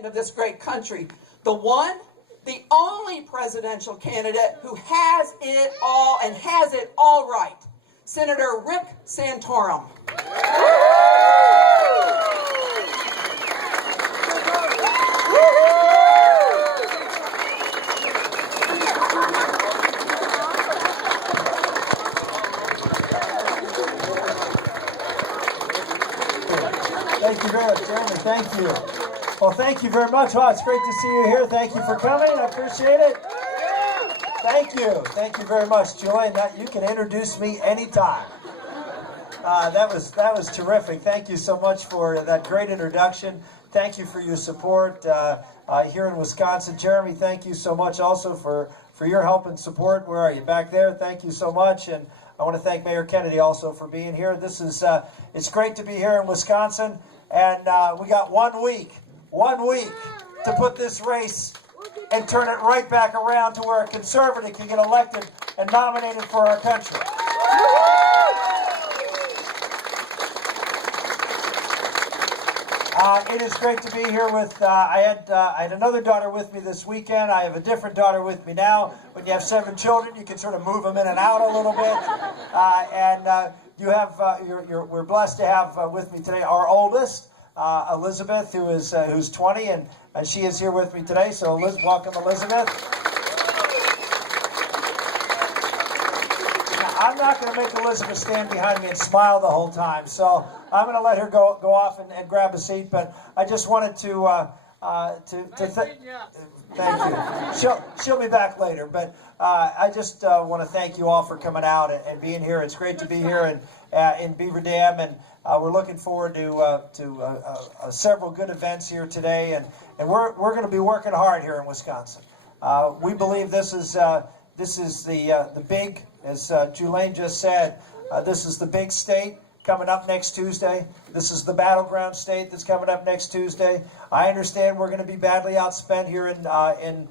Of this great country, the one, the only presidential candidate who has it all and has it all right, Senator Rick Santorum. Thank you very much, Jeremy. Thank you. Well, thank you very much. Oh, it's great to see you here. Thank you for coming. I appreciate it. Thank you. Thank you very much, Julian. You can introduce me anytime. That was terrific. Thank you so much for that great introduction. Thank you for your support here in Wisconsin. Jeremy, thank you so much also for your help and support. Where are you? Back there. Thank you so much. And I want to thank Mayor Kennedy also for being here. This is it's great to be here in Wisconsin. And we got 1 week to put this race and turn it right back around to where a conservative can get elected and nominated for our country. It is great to be here with, I had another daughter with me this weekend. I have a different daughter with me now. When you have 7 children, you can sort of move them in and out a little bit. You have, we're blessed to have with me today our oldest, Elizabeth, who's 20, and she is here with me today. So welcome, Elizabeth. Now, I'm not going to make Elizabeth stand behind me and smile the whole time, so I'm going to let her go off and grab a seat. But I just wanted thank you. She'll be back later, but I just want to thank you all for coming out and being here. It's great to be here in Beaver Dam, and we're looking forward to several good events here today, and we're going to be working hard here in Wisconsin. We believe this is the big, as Julaine just said, this is the big state coming up next Tuesday. This is the battleground state that's coming up next Tuesday. I understand we're going to be badly outspent here in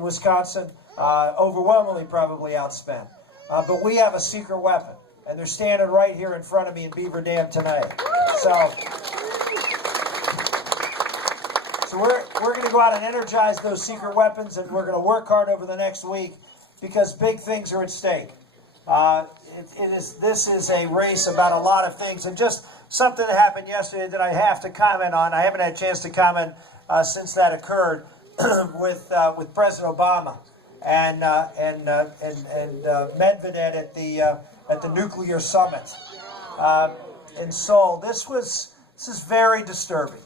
Wisconsin, overwhelmingly probably outspent. But we have a secret weapon, and they're standing right here in front of me in Beaver Dam tonight. So we're going to go out and energize those secret weapons, and we're going to work hard over the next week because big things are at stake. This is a race about a lot of things, and just something that happened yesterday that I have to comment on. I haven't had a chance to comment since that occurred with President Obama and Medvedev at the nuclear summit in Seoul. This is very disturbing.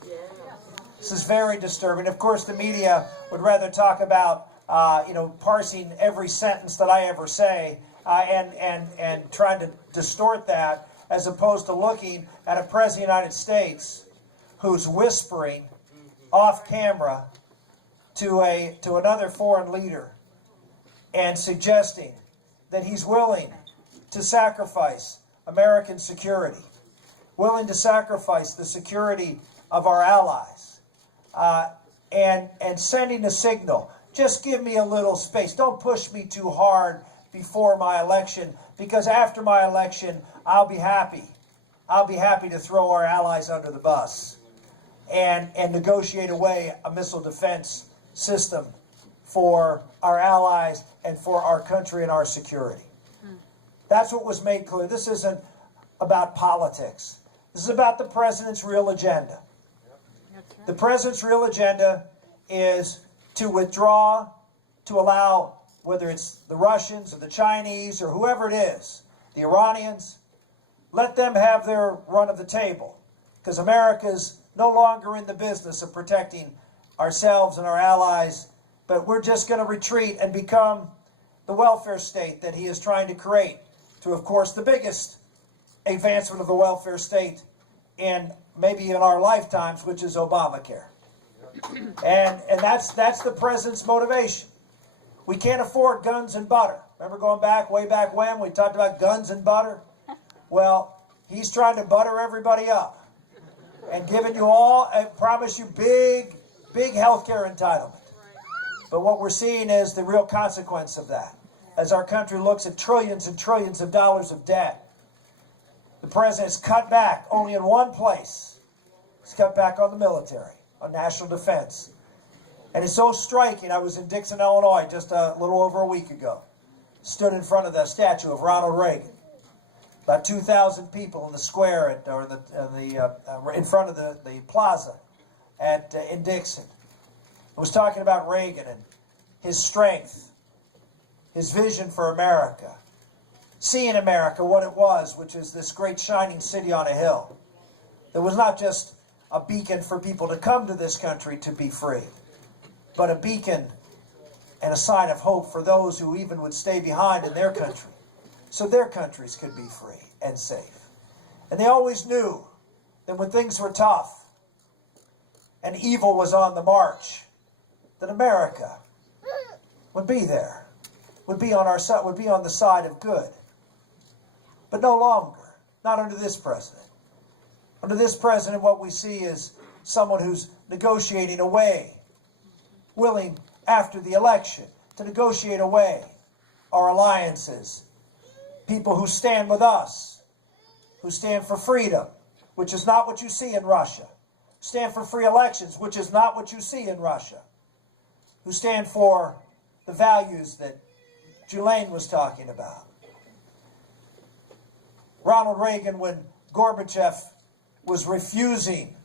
This is very disturbing. Of course, the media would rather talk about parsing every sentence that I ever say. And trying to distort that, as opposed to looking at a president of the United States who's whispering off camera to another foreign leader and suggesting that he's willing to sacrifice American security, willing to sacrifice the security of our allies, and sending a signal. Just give me a little space. Don't push me too hard before my election, because after my election, I'll be happy. I'll be happy to throw our allies under the bus and negotiate away a missile defense system for our allies and for our country and our security. That's what was made clear. This isn't about politics. This is about the president's real agenda. The president's real agenda is to withdraw, to allow, whether it's the Russians or the Chinese or whoever it is, the Iranians, let them have their run of the table, because America's no longer in the business of protecting ourselves and our allies, but we're just going to retreat and become the welfare state that he is trying to create through, of course, the biggest advancement of the welfare state in maybe in our lifetimes, which is Obamacare. And that's the president's motivation. We can't afford guns and butter. Remember going back, way back when, we talked about guns and butter? Well, he's trying to butter everybody up and giving you all, I promise you, big health care entitlement. But what we're seeing is the real consequence of that. As our country looks at trillions and trillions of dollars of debt, the president's cut back only in one place. He's cut back on the military, on national defense. And it's so striking. I was in Dixon, Illinois just a little over a week ago. Stood in front of the statue of Ronald Reagan. About 2,000 people in the square in front of the plaza in Dixon. I was talking about Reagan and his strength, his vision for America, seeing America what it was, which is this great shining city on a hill. That was not just a beacon for people to come to this country to be free, but a beacon and a sign of hope for those who even would stay behind in their country, so their countries could be free and safe. And they always knew that when things were tough and evil was on the march, that America would be there, would be on our side, would be on the side of good. But no longer, not under this president. Under this president, what we see is someone who's negotiating away, willing after the election to negotiate away our alliances. People who stand with us, who stand for freedom, which is not what you see in Russia. Stand for free elections, which is not what you see in Russia. Who stand for the values that Ghislaine was talking about. Ronald Reagan, when Gorbachev was refusing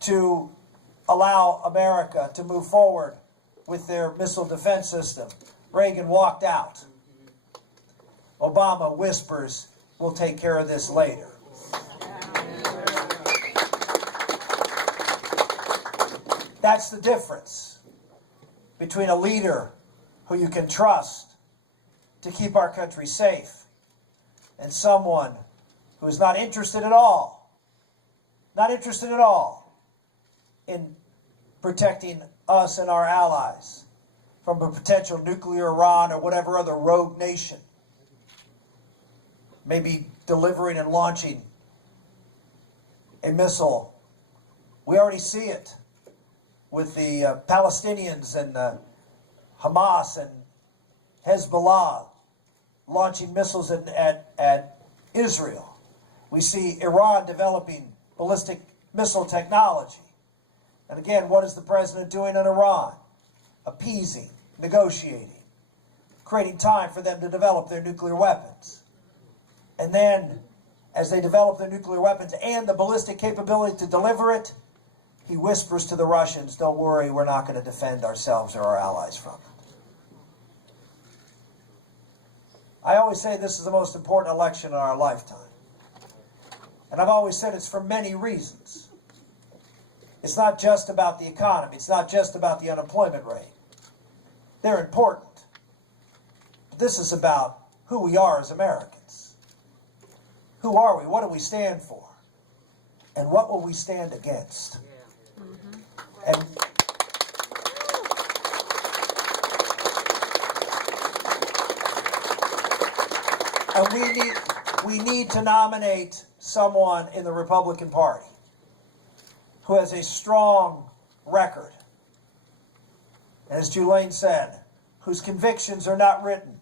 to allow America to move forward with their missile defense system, Reagan walked out. Obama whispers, "We'll take care of this later." That's the difference between a leader who you can trust to keep our country safe and someone who is not interested at all in protecting us and our allies from a potential nuclear Iran or whatever other rogue nation may be delivering and launching a missile. We already see it with the Palestinians and Hamas and Hezbollah launching missiles at Israel. We see Iran developing ballistic missile technology. And again, what is the president doing in Iran? Appeasing, negotiating, creating time for them to develop their nuclear weapons. And then, as they develop their nuclear weapons and the ballistic capability to deliver it, he whispers to the Russians, "Don't worry, we're not going to defend ourselves or our allies from it." I always say this is the most important election in our lifetime. And I've always said it's for many reasons. It's not just about the economy. It's not just about the unemployment rate. They're important. But this is about who we are as Americans. Who are we? What do we stand for? And what will we stand against? And we need to nominate someone in the Republican Party who has a strong record. And as Ghislaine said, whose convictions are not written.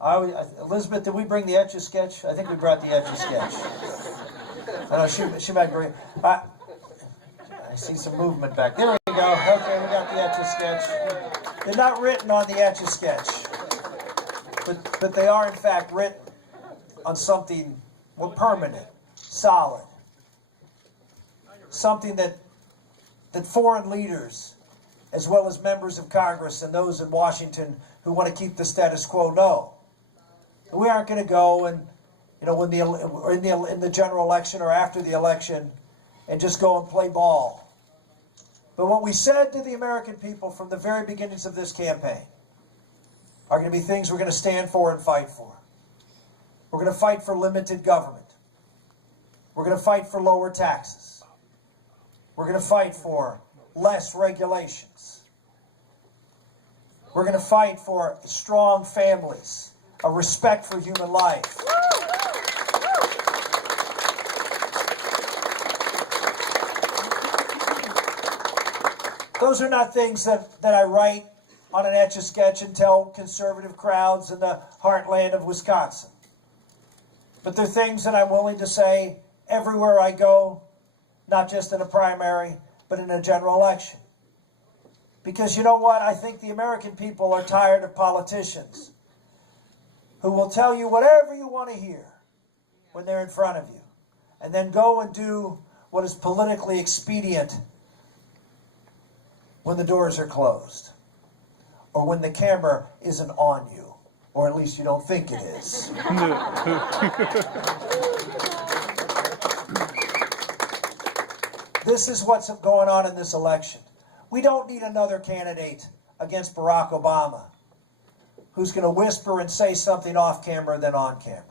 Elizabeth, did we bring the Etch-a-Sketch? I think we brought the Etch-a-Sketch. I know she might bring. I see some movement back. There we go. Okay, we got the Etch-a-Sketch. They're not written on the Etch-a-Sketch, but they are in fact written on something more permanent, solid. Something that foreign leaders, as well as members of Congress and those in Washington who want to keep the status quo, know. We aren't going to go and, when in the general election or after the election, and just go and play ball. But what we said to the American people from the very beginnings of this campaign are going to be things we're going to stand for and fight for. We're going to fight for limited government. We're going to fight for lower taxes. We're going to fight for less regulations. We're going to fight for strong families, a respect for human life. Those are not things that I write on an Etch-a-Sketch and tell conservative crowds in the heartland of Wisconsin. But they're things that I'm willing to say everywhere I go, not just in a primary, but in a general election. Because you know what? I think the American people are tired of politicians who will tell you whatever you want to hear when they're in front of you, and then go and do what is politically expedient when the doors are closed, or when the camera isn't on you, or at least you don't think it is. This is what's going on in this election. We don't need another candidate against Barack Obama who's going to whisper and say something off camera than on camera.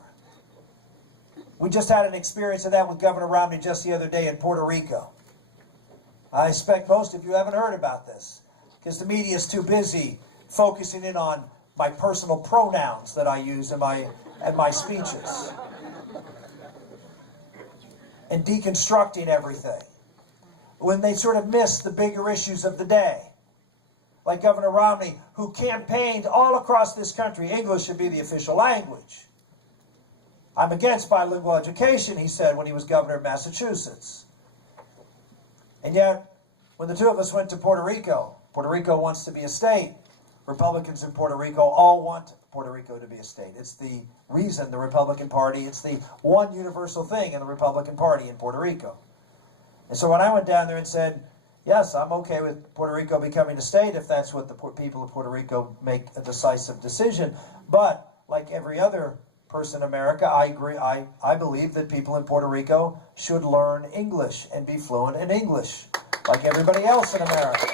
We just had an experience of that with Governor Romney just the other day in Puerto Rico. I expect most of you haven't heard about this because the media is too busy focusing in on my personal pronouns that I use in my speeches and deconstructing everything, when they sort of miss the bigger issues of the day. Like Governor Romney, who campaigned all across this country, English should be the official language. I'm against bilingual education, he said when he was governor of Massachusetts. And yet, when the two of us went to Puerto Rico wants to be a state. Republicans in Puerto Rico all want Puerto Rico to be a state. It's the reason the Republican Party, it's the one universal thing in the Republican Party in Puerto Rico. And so when I went down there and said, yes, I'm okay with Puerto Rico becoming a state if that's what the people of Puerto Rico make a decisive decision. But like every other person in America, I agree. I believe that people in Puerto Rico should learn English and be fluent in English, like everybody else in America.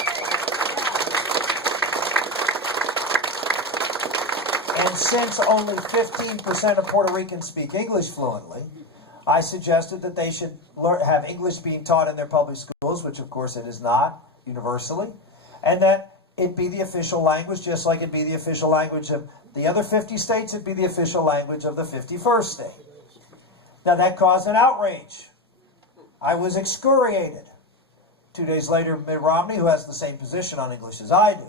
And since only 15% of Puerto Ricans speak English fluently, I suggested that they should have English being taught in their public schools, which of course it is not universally, and that it be the official language, just like it be the official language of the other 50 states, it'd be the official language of the 51st state. Now that caused an outrage. I was excoriated. 2 days later, Mitt Romney, who has the same position on English as I do,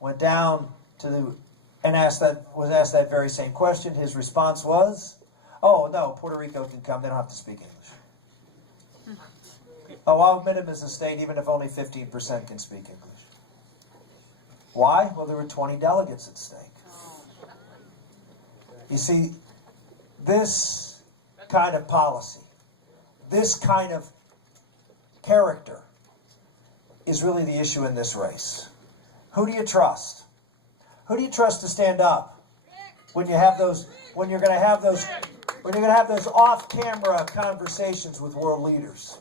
went down to and was asked that very same question. His response was, oh, no, Puerto Rico can come. They don't have to speak English. Oh, I'll admit him as a state even if only 15% can speak English. Why? Well, there were 20 delegates at stake. You see, this kind of policy, this kind of character is really the issue in this race. Who do you trust? Who do you trust to stand up when you're going to have those off-camera conversations with world leaders?